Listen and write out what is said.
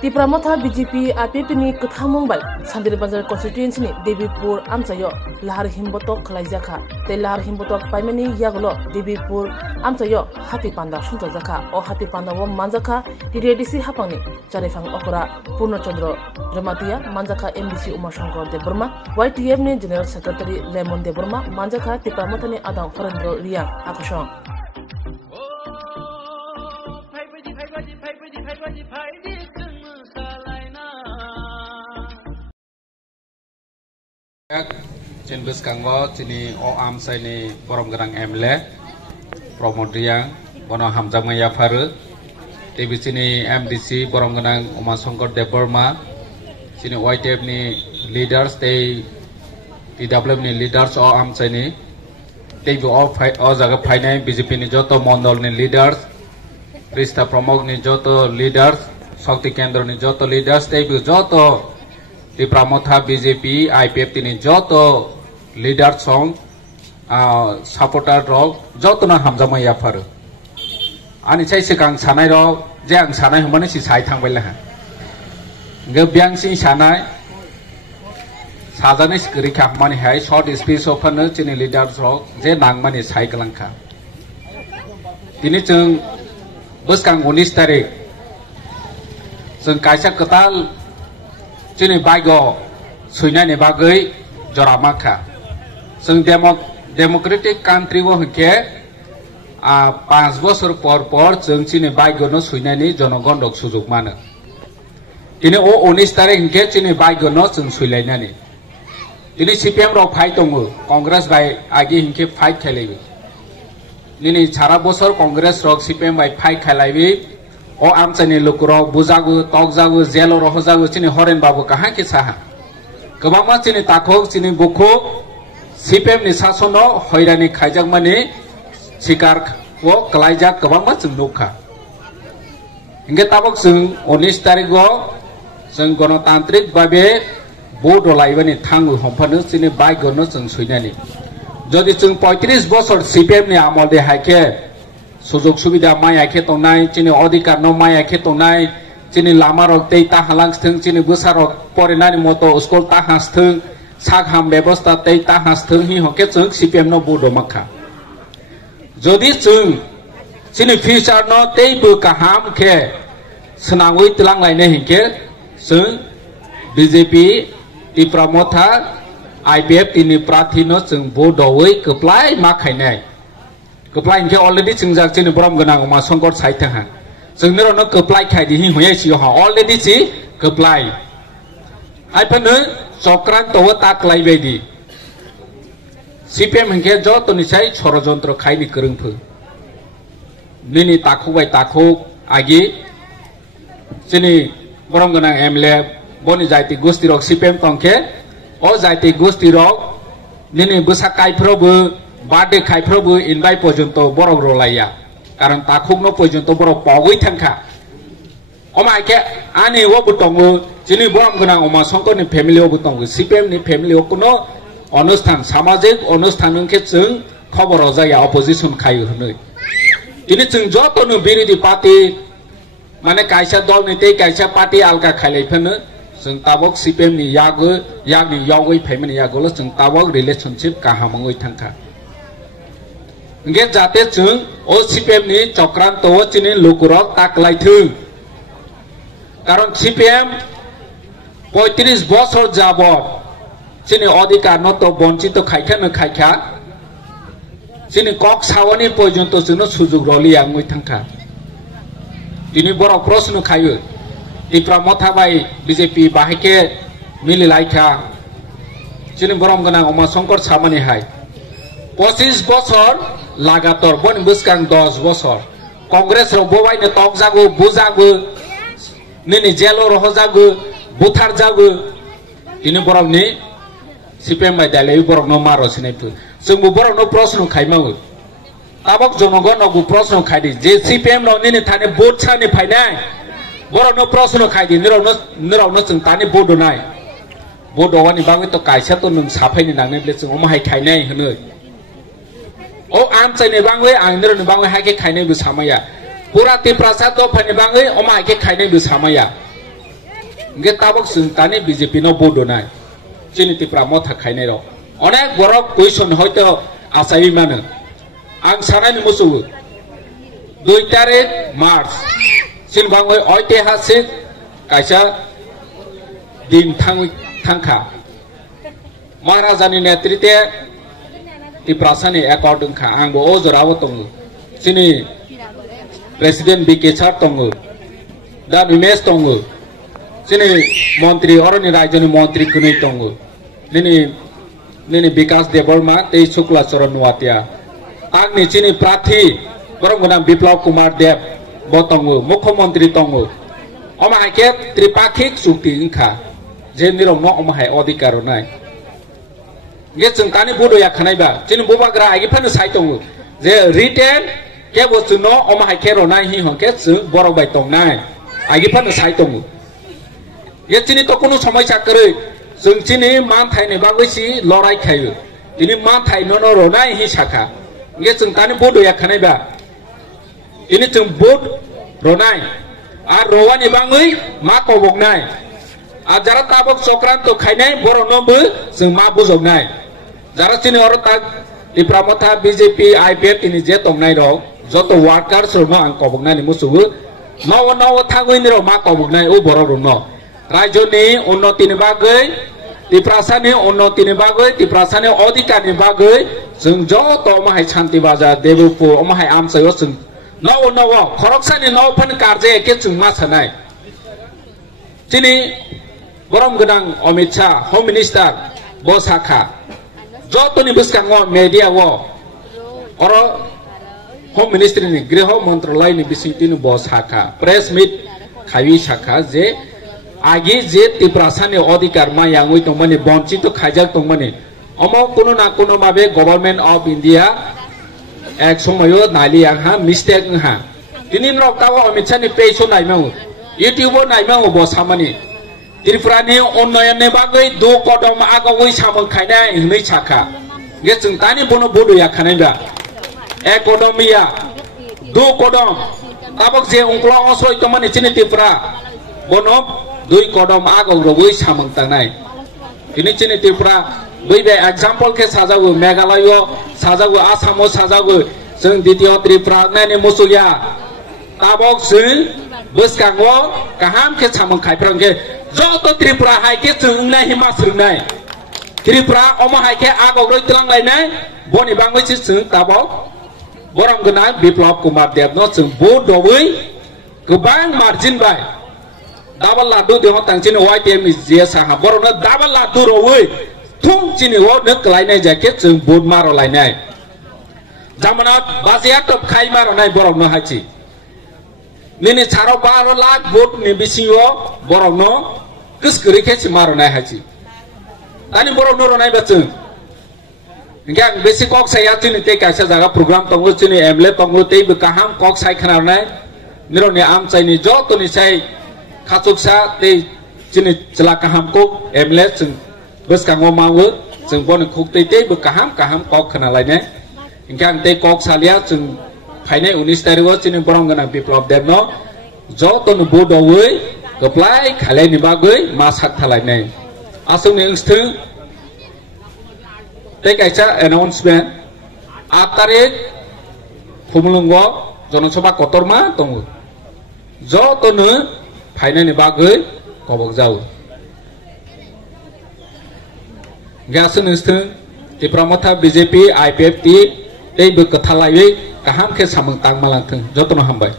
TIPRA Motha BJPni Kathamung bai Santirbazar constituency ni Devipur amsayo lahar himbotok khlaijaka te lahar himbotok paimani yaglo Devipur amsayo hati panda sunta jaka o hati panda wo manjaka DDC hapangni charefang okora Purno Chandra Dramatia manjaka MDC Umar Shankar de Burma YTF ni General Secretary Lemon de Burma manjaka TIPRA Motha ni Adam Farendro Ria akashon Chin Biskango, Chini O Am Saini, Borom Garang Emle, Promodriang, Bono Hamzamaya Faru, TBCni MDC, Borom Garang Umasongkor de Burma, Chini YTPni leaders, they TWni leaders O Am Saini, they will all fight all the Pine, BJPni Joto Mondol ni leaders, Krista Promogni Joto leaders, Sakti Kendro ni Joto leaders, they will Joto. TIPRA Motha BJP IPFni joto leader song supporter rok joto na hamjama yafaru ani chai sikang sanai rok je ang sanai humani si sai thangbai la ge byang si sanai sajane skri kha mani hai short speech open chini leaders rok je nangmani sai kalangkha tini chung buskang 19 tarik chung kaisa katal Chini Baigo Suina Nebagai Joramaka. Sung democratic country wo hike 5 বছর পর जों Chini Baigo no Suina ni Jonogondok sujug mana. Ini o 19 tarik hike Chini Baigo no जों suilainani. Ini CPM rok fight tongo Congress bai agi hike fight khelaibi. Ini sara বছর Congress rok CPM bai fight khelaibi. O amchani lukurok bujagu tokjagu jelo rohojagu chini horen babu kaha ke saha kobama chini takhok chini bukhok CPM ni sasono hoirani khaijagmani sikar wo klaijak kobama chung nukha inge tabok chung 19 tarigo chung gonotantrik babe bodo laibani thangu homphanu chini baigono chung suinani jodi chung 35 বছর CPM ni amol de haike Sujog subida maya ketonai, chini odikar no maya ketonai, chini lama rok tei tahalang stung, chini busa rok porenani moto uskol tahang stung, sagham bebosta tei tahang stung hi hoke chung CPM no bodo makha. Jodi chung, chini future no tei bu kaham ke, senangui tilang lainnya hingke, chung BJP TIPRA Motha IPF tini prathino chung bodoi keplai makhainai. Keplai ke already chingjak chini borom ganang ma songkor sai thang chingmero no keplai khai di hi hoye chi ha already chi keplai ai phanu chokran to ta klai be di CPM ke jo to ni sai chorojontro khai ni kereng phu nini takhu bai takhu agi chini borom ganang MLA boni jaiti gosti rok CPM tongke o jaiti gosti rok nini busa kai probu Bade kai probu invite pojonto borok rolaya karon takhuk no pojonto borok pogoi thangkha omai ke ani wo butongo chini boram gana oma songkor ni family o butongo CPM ni family o kono অনুষ্ঠান সামাজিক অনুষ্ঠান ke chung khobor o jaya opposition khai hunoi ini chung jotono birodi party mane kaisa dol ni tei kaisa party alka khailai phanu chung tabok CPM ni yagni yogoi phaimani yagolo chung tabok relationship kahamangoi thangkha Nge jate chung o CPM ni chokranto chini lukurok taklai thung karon CPM 35 বছর jabot chini odikar no to bonchito khaikha chini kok sawani porjonto chuno sujug roli angoi thangkha tini borok proshno khayo TIPRA Motha bai BJP bahike mili laikha chini borom gana oma songkor samani hai 25 বছর লাগাতর বনি বুসকাং 10 বছর কংগ্রেস র ববাই নে তক জাগো বুজাগো নিনি jello রহজাগো বুথার জাগো ইনি বরং নি CPM by দালে বরং ন মারো সিনাইতু जों বরং ন প্রশ্ন খাইমাগো তাবক জনগণ নগু প্রশ্ন খাইদি যে CPM র নিনি থানে ভোট ছানি ফাইনাই বরং ন প্রশ্ন খাইদি নিরাव ন जों তানি ভোট নাই ভোট ওয়ানি বাগৈ তো কাইসা তো নং সাফাইনি নাংनायब्ले जों अमाहाय खायनाय होनो O amchai ne bangwe angner ne bangwe hake khaine bu samaya pura TIPRA sa to phane bangwe oma hake khaine bu samaya गे ताबक जों तानि BJP no bodonai chini tipra motha khainai ro onek borok question hoyto asai mano ang sanani musu 2 tarik March sinbangoi oitihasik kaisa din thangkha Maharajani netrite tiprasani according kha angbo o jorabo tongu chini President BK Char tongu dan Imes tongu sini Menteri Orani Rajani Menteri Kunai tongu nini Bikas Deborma tei Shukla Choranwatia agni chini Prathi Boronggunang Biplav Kumar Dev bo tongu Mukhyamantri tongu omahai ke tripakhik sukti ingkha je nirong no omahai odhikaro nai ge chung tani bodo ya khanaiba chini bobagra agi phanu sai tongu je written ke bostu no omahai ke ro nai hi hon ke chung borok bai tong nai agi phanu sai tongu ye chini to kono samoisa koroi chung chini man thai ne bagwisi lorai khayo tini man thai no no ro nai hi sakha ge chung tani bodo ya khanaiba ini chung bod ro nai ar rowani bangui ma kobok nai ar jara tabok sokranto khainai boro nombu chung ma bujok nai jara chini orota TIPRA Motha BJP IPF tini je tong nai ro joto workers ro no ang kobok nai ni musugu nawa thangui ni ro ma kobok nai o boro ro no rajoni unnoti ni bagui tiprasani unnoti ni bagui tiprasani odhikar ni bagui chung joto omahai Santirbazar Devipur omahai amsayo chung nawa khoroksani nawa phan karje ke chung ma sanai chini borom gunang Amit Shah Home Minister bo sakha joto ni buskango media wo oro Home Ministry ni Griho Mantralay ni bisiti ni bo sakha press meet khawi sakha je agi je tiprasani odhikar ma yangui tongmani bonchito khaijak tongmani omo kono na kono mabe Government of India ek somoyo nali ha mistake ha tinin rok tawa Amit Shah ni page nai mau YouTube nai mau bo samani Tripura ni onnoyan ne bagui do kodom agawui samon khainai hinui sakha ge chung tani bono bodo ya khanaiba ekonomiya do kodom tabok je ongklo osoi tomani chini Tripura bono 2 kodom agaw rogui samon tanai ini chini Tripura beibe example ke sajago Meghalaya sajago Asamo sajago जों द्वितीय त्रिपुरा नानि मुसुया ताबक जों बसकांगो गाहाम के सामं खाइफ्रांगे जतो त्रिपुरा हाय के जोंनाय हिमा सोंनाय त्रिपुरा अमा हाय के आगौरै तलांलायनाय बनि बांगैसि जों ताबक बरंगना बिप्लव कुमार देवनो जों बडबै गोबां मार्जिन बाय दाबल लादु देह तांचिनि वाइटेम जे साहा बरनो दाबल लादु रवै थुं चिनि वो नकलायनाय जाके जों बड मारलायनाय Zamana bazia top khai maro nai borok no hachi nini charo 12 lakh vote ni bisiyo borok no kiskuri ke maro nai hachi tani borok no nai bachung ngang besi kok saya tini te kaisa jaga program tongo chini emle tongo te be kaham kok sai khana nai niro ni am chai ni jo to ni sai khachuk sa te chini chla kaham ko emle chung bes ka ngomawo chung bon khuk te te be kaham kok khana lai ne Ingkang te kok salia chung phainai 19 tariko chini borongana biplov devno joto no bodoi keplai khalai ni bagoi ma sak thalai nai asung ni ingsthu te kaisa announcement 8 tarik khumlungo jonosabha kotorma tongo joto no phainai ni bagoi kobok jau gasung ingsthu TIPRA Motha BJP IPF ti tei be kathalai kaham ke samang tang malang thung jotono hambai